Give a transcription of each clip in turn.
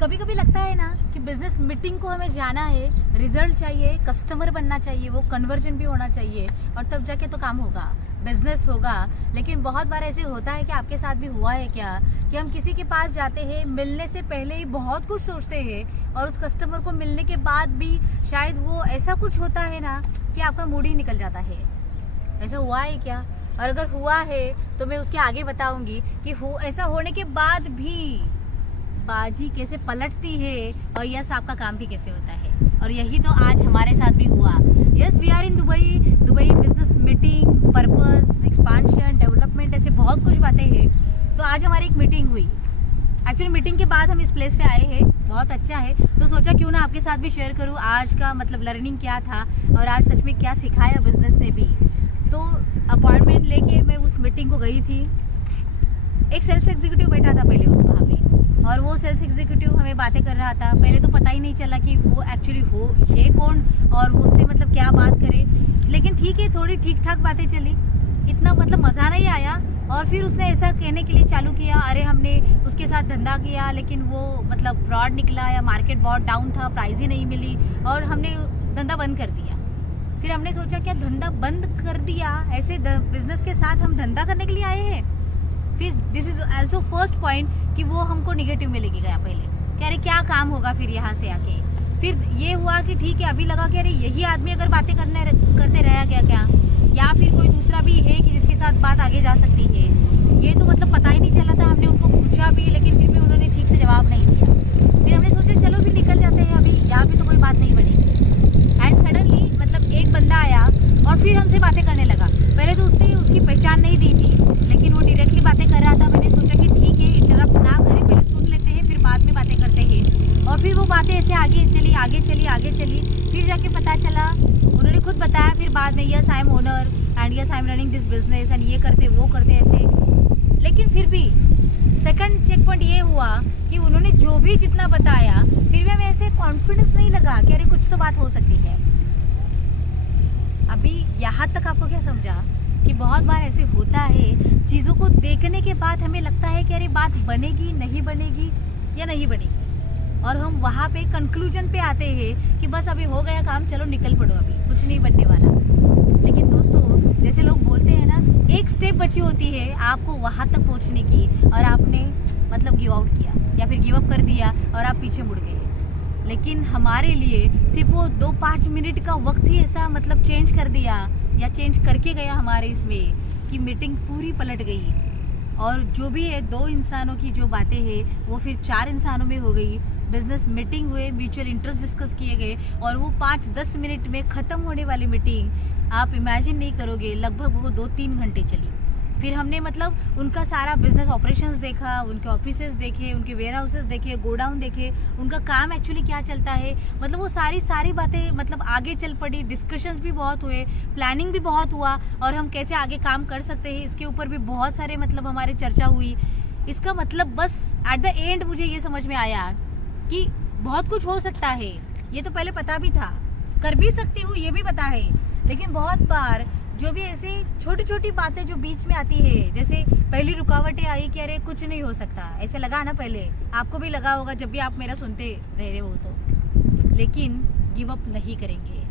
कभी कभी लगता है ना कि बिजनेस मीटिंग को हमें जाना है, रिजल्ट चाहिए, कस्टमर बनना चाहिए, वो कन्वर्जन भी होना चाहिए और तब जाके तो काम होगा, बिजनेस होगा। लेकिन बहुत बार ऐसे होता है कि आपके साथ भी हुआ है क्या कि हम किसी के पास जाते हैं, मिलने से पहले ही बहुत कुछ सोचते हैं और उस कस्टमर को मिलने के बाद भी शायद वो ऐसा कुछ होता है ना कि आपका मूड ही निकल जाता है। ऐसा हुआ है क्या? और अगर हुआ है तो मैं उसके आगे बताऊंगी कि ऐसा होने के बाद भी बाजी कैसे पलटती है और यस आपका काम भी कैसे होता है। और यही तो आज हमारे साथ भी हुआ। Yes, we are in Dubai business meeting, purpose, expansion, development, ऐसे बहुत कुछ बातें हैं। तो आज हमारी एक मीटिंग हुई। एक्चुअली मीटिंग के बाद हम इस प्लेस पे आए हैं, बहुत अच्छा है, तो सोचा क्यों ना आपके साथ भी शेयर करूँ आज का मतलब लर्निंग क्या था और आज सच में क्या सिखाया बिजनेस ने भी। तो अपॉइंटमेंट लेके मैं उस मीटिंग को गई थी। एक सेल्स एग्जीक्यूटिव बैठा था पहले वहाँ पे और वो सेल्स एग्जीक्यूटिव हमें बातें कर रहा था। पहले तो पता ही नहीं चला कि वो एक्चुअली ये कौन और उससे मतलब क्या बात करे, लेकिन ठीक है, थोड़ी ठीक ठाक बातें चली, इतना मतलब मज़ा नहीं आया। और फिर उसने ऐसा कहने के लिए चालू किया, अरे हमने उसके साथ धंधा किया लेकिन वो मतलब फ्रॉड निकला या मार्केट बहुत डाउन था, प्राइस ही नहीं मिली और हमने धंधा बंद कर दिया। फिर हमने सोचा क्या धंधा बंद कर दिया, ऐसे बिजनेस के साथ हम धंधा करने के लिए आए हैं। फिर this is also first point कि वो हमको निगेटिव में लेके गया पहले कि अरे क्या काम होगा फिर यहाँ से आके। फिर ये हुआ कि ठीक है, अभी लगा कि अरे यही आदमी अगर बातें करते रहा क्या या फिर कोई दूसरा भी है कि जिसके साथ बात आगे जा सकती है, ये तो मतलब पता ही नहीं चला था। हमने उनको पूछा भी लेकिन फिर भी उन्होंने ठीक से जवाब नहीं दिया। फिर हमने सोचा चलो फिर निकल जाते हैं, अभी यहाँ पे तो कोई बात नहीं बनेगी। एंड सडनली मतलब एक बंदा आया और फिर हमसे बातें करने लगा। पहले तो उसने उसकी पहचान नहीं दी थी लेकिन वो डायरेक्टली बातें कर रहा था। मैंने सोचा कि ठीक है, इंटरप्ट ना करें, पहले सुन लेते हैं फिर बाद में बातें करते हैं। और फिर वो बातें ऐसे आगे चली। फिर जाके पता चला, उन्होंने खुद बताया फिर बाद में, yes I am owner and yes I am running this business and ये करते वो करते ऐसे। लेकिन फिर भी सेकंड चेक पॉइंट ये हुआ कि उन्होंने जो भी जितना बताया फिर भी हमें ऐसे कॉन्फिडेंस नहीं लगा कि अरे कुछ तो बात हो सकती है। अभी यहाँ तक आपको क्या समझा कि बहुत बार ऐसे होता है, चीज़ों को देखने के बाद हमें लगता है कि अरे बात बनेगी नहीं बनेगी या नहीं बनेगी और हम वहाँ पे कंक्लूजन पे आते हैं कि बस अभी हो गया काम, चलो निकल पड़ो, अभी कुछ नहीं बनने वाला। लेकिन दोस्तों जैसे लोग बोलते हैं ना, एक स्टेप बची होती है आपको वहाँ तक पहुँचने की और आपने मतलब गिव आउट किया या फिर गिव अप कर दिया और आप पीछे मुड़ गए। लेकिन हमारे लिए सिर्फ वो 2-5 मिनट का वक्त ही ऐसा मतलब चेंज कर दिया या चेंज करके गया हमारे इसमें कि मीटिंग पूरी पलट गई। और जो भी है 2 इंसानों की जो बातें हैं वो फिर 4 इंसानों में हो गई। बिजनेस मीटिंग हुए, म्यूचुअल इंटरेस्ट डिस्कस किए गए और वो 5-10 मिनट में ख़त्म होने वाली मीटिंग आप इमेजिन नहीं करोगे, लगभग वो 2-3 घंटे चली। फिर हमने मतलब उनका सारा बिजनेस ऑपरेशंस देखा, उनके ऑफिसेज देखे, उनके वेयर हाउसेज देखे, गोडाउन देखे, उनका काम एक्चुअली क्या चलता है, मतलब वो सारी बातें मतलब आगे चल पड़ी। डिस्कशंस भी बहुत हुए, प्लानिंग भी बहुत हुआ और हम कैसे आगे काम कर सकते हैं इसके ऊपर भी बहुत सारे मतलब हमारे चर्चा हुई। इसका मतलब बस एट द एंड मुझे ये समझ में आया कि बहुत कुछ हो सकता है। ये तो पहले पता भी था, कर भी सकती हूँ ये भी पता है, लेकिन बहुत बार जो भी ऐसे छोटी छोटी बातें जो बीच में आती है, जैसे पहली रुकावटें आई कि अरे कुछ नहीं हो सकता, ऐसे लगा ना, पहले आपको भी लगा होगा जब भी आप मेरा सुनते रहे हो तो। लेकिन गिव अप नहीं करेंगे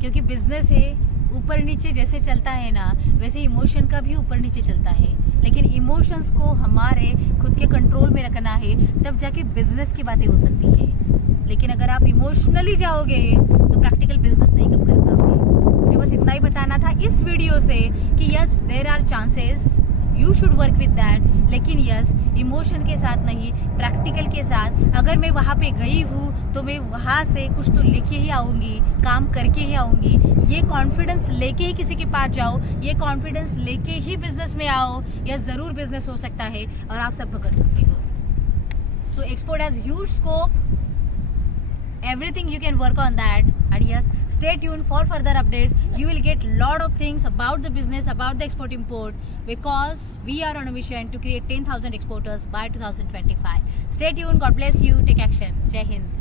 क्योंकि बिजनेस है, ऊपर नीचे जैसे चलता है ना वैसे इमोशन का भी ऊपर नीचे चलता है। लेकिन इमोशंस को हमारे खुद के कंट्रोल में रखना है, तब जाके बिजनेस की बातें हो सकती है। लेकिन अगर आप इमोशनली जाओगे तो प्रैक्टिकल बिजनेस नहीं कब कर पाओगे। मुझे बस इतना ही बताना था इस वीडियो से कि yes there are chances, you should work with that, लेकिन यस इमोशन के साथ नहीं, प्रैक्टिकल के साथ। अगर मैं वहाँ पे गई हूँ तो मैं वहाँ से कुछ तो लेके ही आऊँगी, काम करके ही आऊँगी। ये कॉन्फिडेंस लेके ही किसी के पास जाओ, ये कॉन्फिडेंस लेके ही बिजनेस में आओ, या ज़रूर बिजनेस हो सकता है और आप सब कर सकते हो। So export has huge scope, everything you can work on that, and yes, stay tuned for further updates. You will get lot of things about the business, about the export import, because we are on a mission to create 10,000 exporters by 2025. Stay tuned. God bless you. Take action. Jai Hind.